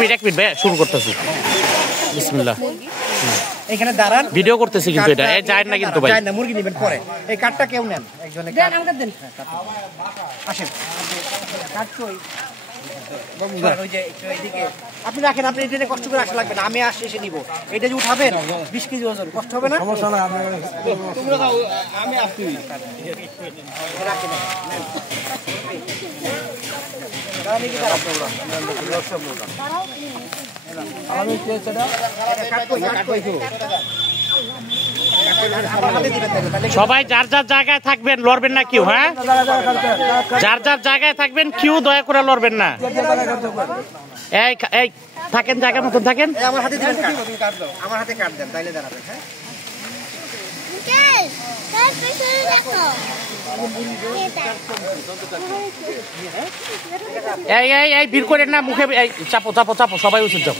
Minute ভাই শুরু করতেছি বিসমিল্লাহ। এখানে দাঁড়ান, ভিডিও করতেছি কিন্তু এটা যায় না কিন্তু ভাই, যায় না, মুরগি নেবেন পরে। এই কার্ডটা কেউ নেন, একজনে দেন, আমাকে দেন। আসেন, কার্ড কই ওই যে এইদিকে আপনি রাখেন, আপনি এটা কষ্ট করে আসা লাগবে না, আমি আসে এসে নিব। এটা যে উঠাবেন 20 কেজি ওজন, কষ্ট হবে না? সমস্যা না, আমি আসছি। রাখেন সবাই যার যার জায়গায় থাকবেন, লড়বেন না কেউ। হ্যাঁ, যার যার জায়গায় থাকবেন, কেউ দয়া করে লড়বেন না। এই এই থাকেন, জায়গা মতন থাকেন। আমার হাতে দিবেন, আমার হাতে কার্ড দেন, তাইলে দাঁড়াবেন। হ্যাঁ, এই এই এই ভিড় করেন না, মুখে চাপো চাপো চাপো, সবাই উচিত যাও।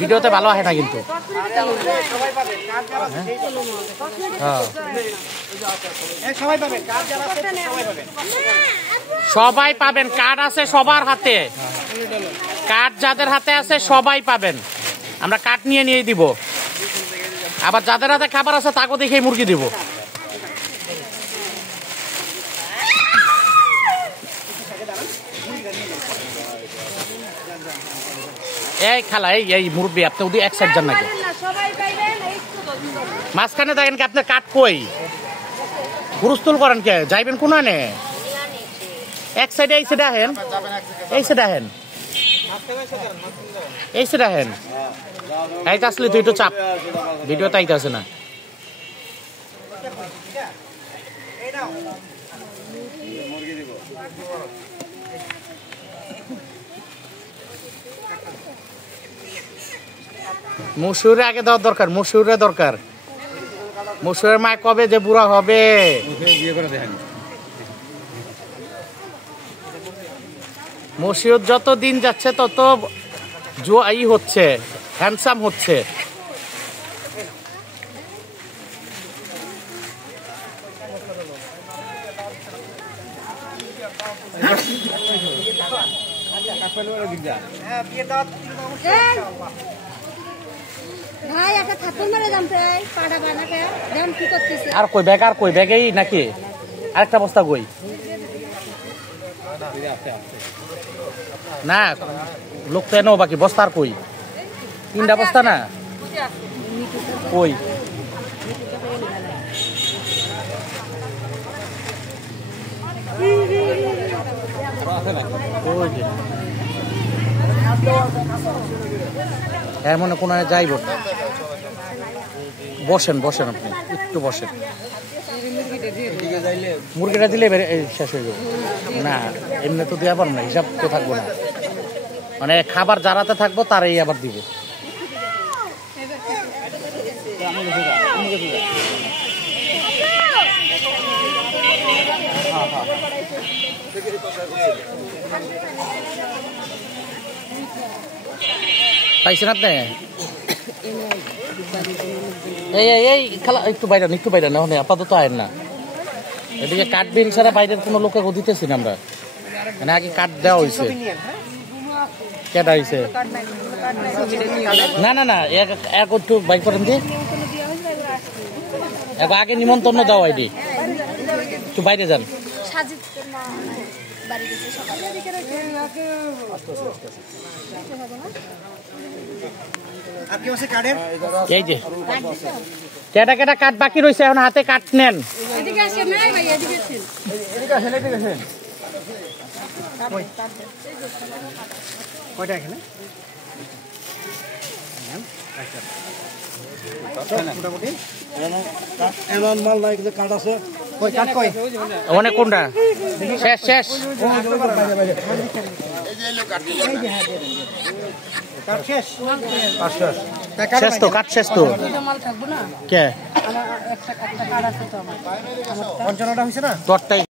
ভিডিওতে ভালো হয় না কিন্তু। সবাই পাবেন, কার্ড আছে সবার হাতে, কার্ড যাদের হাতে আছে সবাই পাবেন। আমরা কার্ড নিয়ে নিয়ে দিব, আবার যাদের হাতে খাবার আছে তাকেও দেখে মুরগি দিব। এই খালা, এই এই মুরব্বী, আপনি ওদিকে এক সাইড যান নাকি? মাঝখানে দেখেন কি আপনার কাঠ কই? হুরুস্তুল করেন কে? যাইবেন কোন আনে? এক সাইডে, এই সাইডে আহেন, এই সাইডে আহেন, এই সাইডে আহেন। এইটা আসলে তুই একটু চাপ, ভিডিও তাইতে আছে না। মসুরে আগে দেওয়ার দরকার, মসুরে দরকার। মসুরের মা কবে যে বুড়া হবে? মসিউর যত দিন যাচ্ছে তত জোয়াই হচ্ছে, হ্যান্ডসাম হচ্ছে। আর কই ব্যাগ, আর কই ব্যাগেই নাকি আরেকটা বস্তা কই? না লোক তো এনো বাকি বস্তা, আর কই? 3টা বস্তা না কই? এর মনে কোনো যাইব। বসেন বসেন, আপনি একটু বসেন। মুরগিটা দিলে শেষ হয়ে যাবে না, এমনি তো দেওয়া পারবো না, হিসাব তো থাকবো না। মানে খাবার যারাতে থাকবো তারাই আবার দিব। পাইছেন আপনি? এই এই খালা একটু বাইরে, একটু বাইরে না, আপাতত আয়েন না। এদিকে কাঠ বিল ছাড়া বাইরের কোনো লোকে দিতেছি না আমরা, মানে আগে কাঠ দেওয়া হয়েছে। কেটা হয়েছে? না না না, এক একটু বাইক করেন দিয়ে আগে নিমন্ত্রণ দেওয়া হয়নি, একটু বাইরে যান। এই যে কেটা কেটা কাঠ বাকি রয়েছে, এখন হাতে কাঠ নেন। কয়টা এখানে? মোটামুটি মাল নাই, কাঠ আছে। অনেক কোনটা শেষ শেষ? শেষ তো, কাঠ শেষ তো। কে 55টা হয়েছে না তোরটাই?